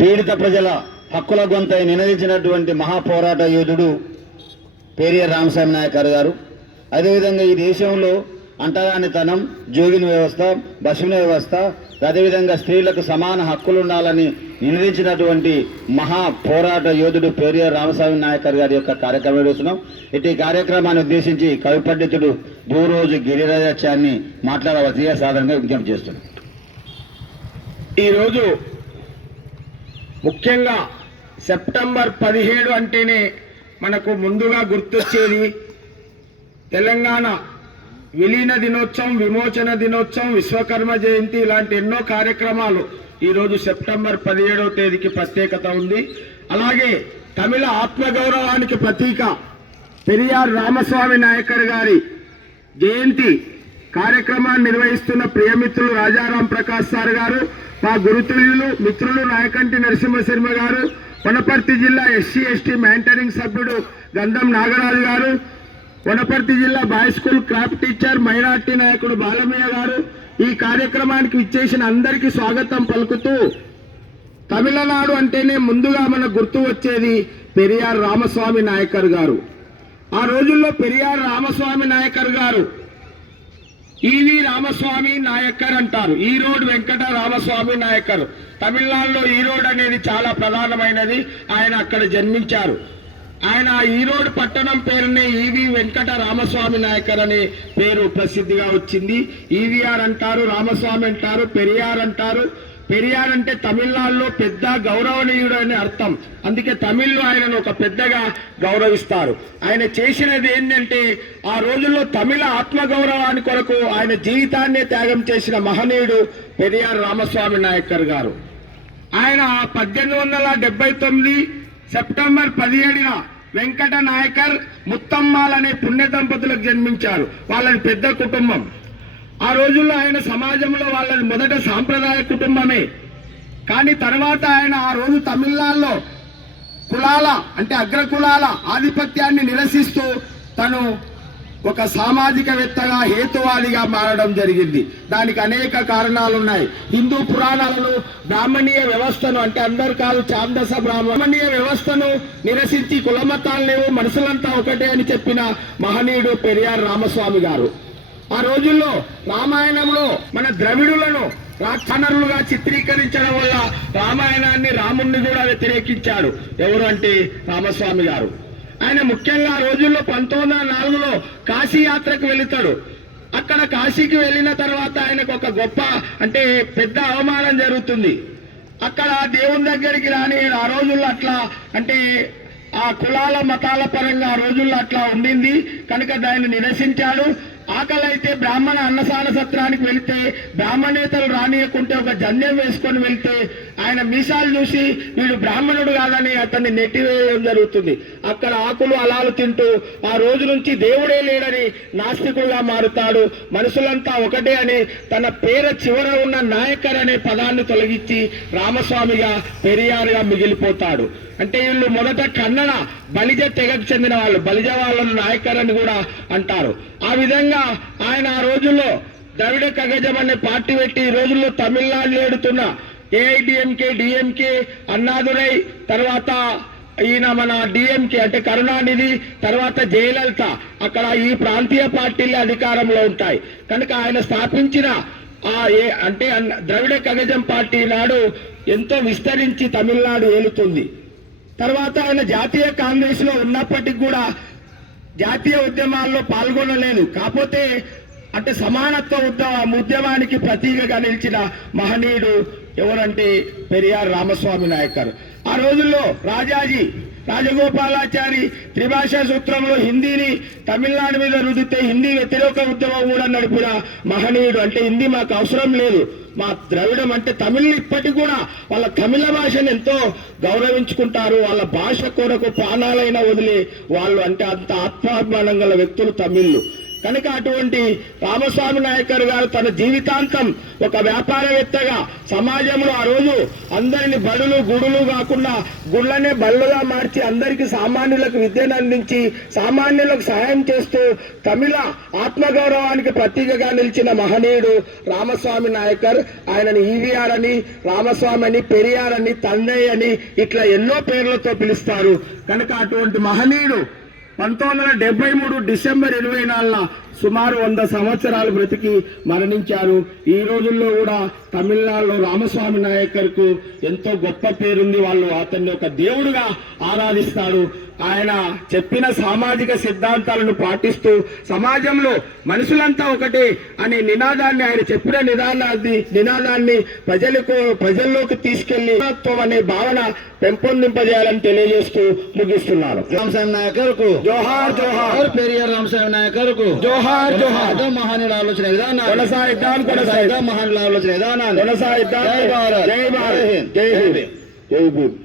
పీడిత ప్రజల హక్కుల గొంతై నినదించినటువంటి మహాపోరాట యోధుడు పెరియార్ రామస్వామి నాయకర్ గారు. అదేవిధంగా ఈ దేశంలో అంటరానితనం, జోగిన వ్యవస్థ, బసున వ్యవస్థ, అదేవిధంగా స్త్రీలకు సమాన హక్కులు ఉండాలని నినదించినటువంటి మహా పోరాట యోధుడు పెరియార్ రామస్వామి నాయకర్ గారి యొక్క కార్యక్రమం నిర్వహిస్తున్నాం. ఇటు కార్యక్రమాన్ని ఉద్దేశించి కవి పండితుడు భూరోజు గిరిరాజాచార్ని మాట్లాడవలసిగా సాధారణంగా విజ్ఞప్తి చేస్తున్నాం. ఈరోజు ముఖ్యంగా సెప్టెంబర్ 17 అంటేనే మనకు ముందుగా గుర్తొచ్చేది తెలంగాణ విలీన దినోత్సవం, విమోచన దినోత్సవం, విశ్వకర్మ జయంతి, ఇలాంటి ఎన్నో కార్యక్రమాలు ఈరోజు సెప్టెంబర్ 17వ తేదీకి ప్రత్యేకత ఉంది. అలాగే తమిళ ఆత్మగౌరవానికి ప్రతీక పెరియార్ రామస్వామి నాయకర్ గారి జయంతి కార్యక్రమాన్ని నిర్వహిస్తున్న ప్రియమిత్రులు రాజారాం ప్రకాష్ సార్ గారు, మా గురుతుల్యులు మిత్రులు నాయకంటి నరసింహశర్మ గారు, వనపర్తి జిల్లా ఎస్సీ ఎస్టీ మెంటరింగ్ సభ్యుడు గంధం నాగరాజు గారు, వనపర్తి జిల్లా boy school craft teacher minority నాయకుడు బాలమయ్య గారు, ఈ కార్యక్రమానికి విచ్చేసిన అందరికీ స్వాగతం పలుకుతూ, తమిళనాడు అంటేనే ముందుగా మనకు గుర్తు వచ్చేది పెరియార్ రామస్వామి నాయకర్ గారు. ఆ రోజుల్లో పెరియార్ రామస్వామి నాయకర్ గారు ఈవి రామస్వామి నాయకర్ అంటారు, ఈరోడ్ వెంకట రామస్వామి నాయకర్. తమిళనాడులో ఈరోడ్ అనేది చాలా ప్రధానమైనది. ఆయన అక్కడ జన్మించారు. ఆయన ఈరోడ్ పట్టణం పేరునే ఈవి వెంకట రామస్వామి నాయకర్ అనే పేరు ప్రసిద్ధిగా వచ్చింది. ఈవీఆర్ అంటారు, రామస్వామి అంటారు, పెరియార్ అంటారు. పెరియార్ అంటే తమిళనాడులో పెద్ద గౌరవనీయుడు అని అర్థం. అందుకే తమిళ్లో ఆయనను ఒక పెద్దగా గౌరవిస్తారు. ఆయన చేసినది ఏంటంటే ఆ రోజుల్లో తమిళ ఆత్మగౌరవాన్ని కొరకు ఆయన జీవితాన్నే త్యాగం చేసిన మహనీయుడు పెరియార్ రామస్వామి నాయకర్ గారు. ఆయన 1879 సెప్టెంబర్ 17న వెంకట నాయకర్ ముత్తమ్మాల్ అనే పుణ్య దంపతులకు జన్మించారు. వాళ్ళది పెద్ద కుటుంబం. ఆ రోజుల్లో ఆయన సమాజంలో వాళ్ళది మొదట సాంప్రదాయ కుటుంబమే. కానీ తర్వాత ఆయన ఆ రోజు తమిళనాడులో కులాల అంటే అగ్రకులాల ఆధిపత్యాన్ని నిరసిస్తూ తను ఒక సామాజికవేత్తగా, హేతువాదిగా మారడం జరిగింది. దానికి అనేక కారణాలు ఉన్నాయి. హిందూ పురాణాలను, బ్రాహ్మణీయ వ్యవస్థను, అంటే అందరు కాదు ఛాందస బ్రాహ్మణీయ వ్యవస్థను నిరసించి కులమతాలు లేవు, మనుషులంతా ఒకటే అని చెప్పిన మహనీయుడు పెరియార్ రామస్వామి గారు. ఆ రోజుల్లో రామాయణంలో మన ద్రవిడులను రాక్షనరులుగా చిత్రీకరించడం వల్ల రామాయణాన్ని, రాముణ్ణి కూడా వ్యతిరేకించాడు. ఎవరు అంటే రామస్వామి గారు. ఆయన ముఖ్యంగా ఆ రోజుల్లో 1904లో కాశీ యాత్రకు వెళుతాడు. అక్కడ కాశీకి వెళ్ళిన తర్వాత ఆయనకు ఒక గొప్ప అంటే పెద్ద అవమానం జరుగుతుంది. అక్కడ దేవుని దగ్గరికి రాని ఆ రోజుల్లో అట్లా అంటే ఆ కులాల మతాల పరంగా ఆ రోజుల్లో అట్లా ఉండింది కనుక దాన్ని నిరసించాడు. ఆకలి అయితే బ్రాహ్మణ అన్నసాన సత్రానికి వెళితే బ్రాహ్మణేతలు రానియకుంటే ఒక జన్యం వేసుకొని వెళ్తే ఆయన మీసాలు చూసి వీడు బ్రాహ్మణుడు కాదని అతన్ని నెట్టివేయడం జరుగుతుంది. అక్కడ ఆకులు అలాలు తింటూ ఆ రోజు నుంచి దేవుడే లేడని నాస్తికుడుగా మారుతాడు. మనుషులంతా ఒకటే అని తన పేర చివర ఉన్న నాయకర్ అనే పదాన్ని తొలగించి రామస్వామిగా, పెరియారుగా మిగిలిపోతాడు. అంటే వీళ్ళు మొదట కన్నడ బలిజ తెగకు చెందిన వాళ్ళు, బలిజ వాళ్ళను నాయకర్ అని కూడా అంటారు. ఆ విధంగా ఆయన ఆ రోజుల్లో ద్రవిడ కగజం అనే పార్టీ పెట్టి ఈ రోజుల్లో తమిళనాడు ఏడుతున్న ఏఐడిఎంకే, డిఎంకే, అన్నాదురై, తర్వాత ఈయన మన డిఎంకే అంటే కరుణానిధి, తర్వాత జయలలిత, అక్కడ ఈ ప్రాంతీయ పార్టీలే అధికారంలో ఉంటాయి. కనుక ఆయన స్థాపించిన అంటే ద్రవిడ కగజం పార్టీ నాడు ఎంతో విస్తరించి తమిళనాడు ఏలుతుంది. తర్వాత ఆయన జాతీయ కాంగ్రెస్ లో ఉన్నప్పటికీ కూడా జాతీయ ఉద్యమాల్లో పాల్గొనలేదు. కాకపోతే అంటే సమానత్వ ఉద్యమానికి ప్రతీకగా నిలిచిన మహనీయుడు ఎవరంటే పెరియార్ రామస్వామి నాయకర్. ఆ రోజుల్లో రాజాజీ రాజగోపాలాచారి త్రిభాషా సూత్రంలో హిందీని తమిళనాడు మీద రుదితే హిందీ వ్యతిరేక ఉద్యమం కూడా నడిపిన మహనీయుడు. అంటే హిందీ మాకు అవసరం లేదు, మా ద్రవిడం అంటే తమిళ్ ఇప్పటికి కూడా వాళ్ళ తమిళ భాషను ఎంతో గౌరవించుకుంటారు. వాళ్ళ భాష కొరకు ప్రాణాలైనా వదిలి వాళ్ళు అంటే అంత ఆత్మాభిమానం గల వ్యక్తులు తమిళ్లు. కనుక అటువంటి రామస్వామి నాయకర్ గారు తన జీవితాంతం ఒక వ్యాపారవేత్తగా సమాజంలో ఆ రోజు అందరిని బడులు గుడులు కాకుండా గుళ్ళనే బళ్ళుగా మార్చి అందరికీ సామాన్యులకు విద్యను అందించి సామాన్యులకు సహాయం చేస్తూ తమిళ ఆత్మగౌరవానికి ప్రతీకగా నిలిచిన మహనీయుడు రామస్వామి నాయకర్. ఆయనని ఈవీఆర్ అని, రామస్వామి అని, పెరియార్ అని, తండ్రి అని ఇట్లా ఎన్నో పేర్లతో పిలుస్తారు. కనుక అటువంటి మహనీయుడు 1973 డిసెంబర్ 24న సుమారు 100 సంవత్సరాలు బ్రతికి మరణించారు. ఈ రోజుల్లో కూడా తమిళనాడులో రామస్వామి నాయకర్కు ఎంతో గొప్ప పేరుంది. వాళ్ళు అతన్ని ఒక దేవుడుగా ఆరాధిస్తారు. ఆయన చెప్పిన సామాజిక సిద్ధాంతాలను పాటిస్తూ సమాజంలో మనుషులంతా ఒకటే అనే నినాదాన్ని, ఆయన చెప్పిన నినాదాన్ని ప్రజల్లోకి తీసుకెళ్లి అనే భావన పెంపొందింపజేయాలని తెలియజేస్తూ ముగిస్తున్నారు. రామస్వామి నాయకర్కు జోహార్ జోహార్, పెరియార్ రామస్వామి నాయకర్కు జోహార్ జోహార్. మహానీయుల ఆలోచన విధానాలు కొనసాగిద్దాం మహానీయుల ఆలోచన విధానాలు కొనసాగిద్దాం. జై భారత్, జై భారత్, జై హింద్, జై భీమ్.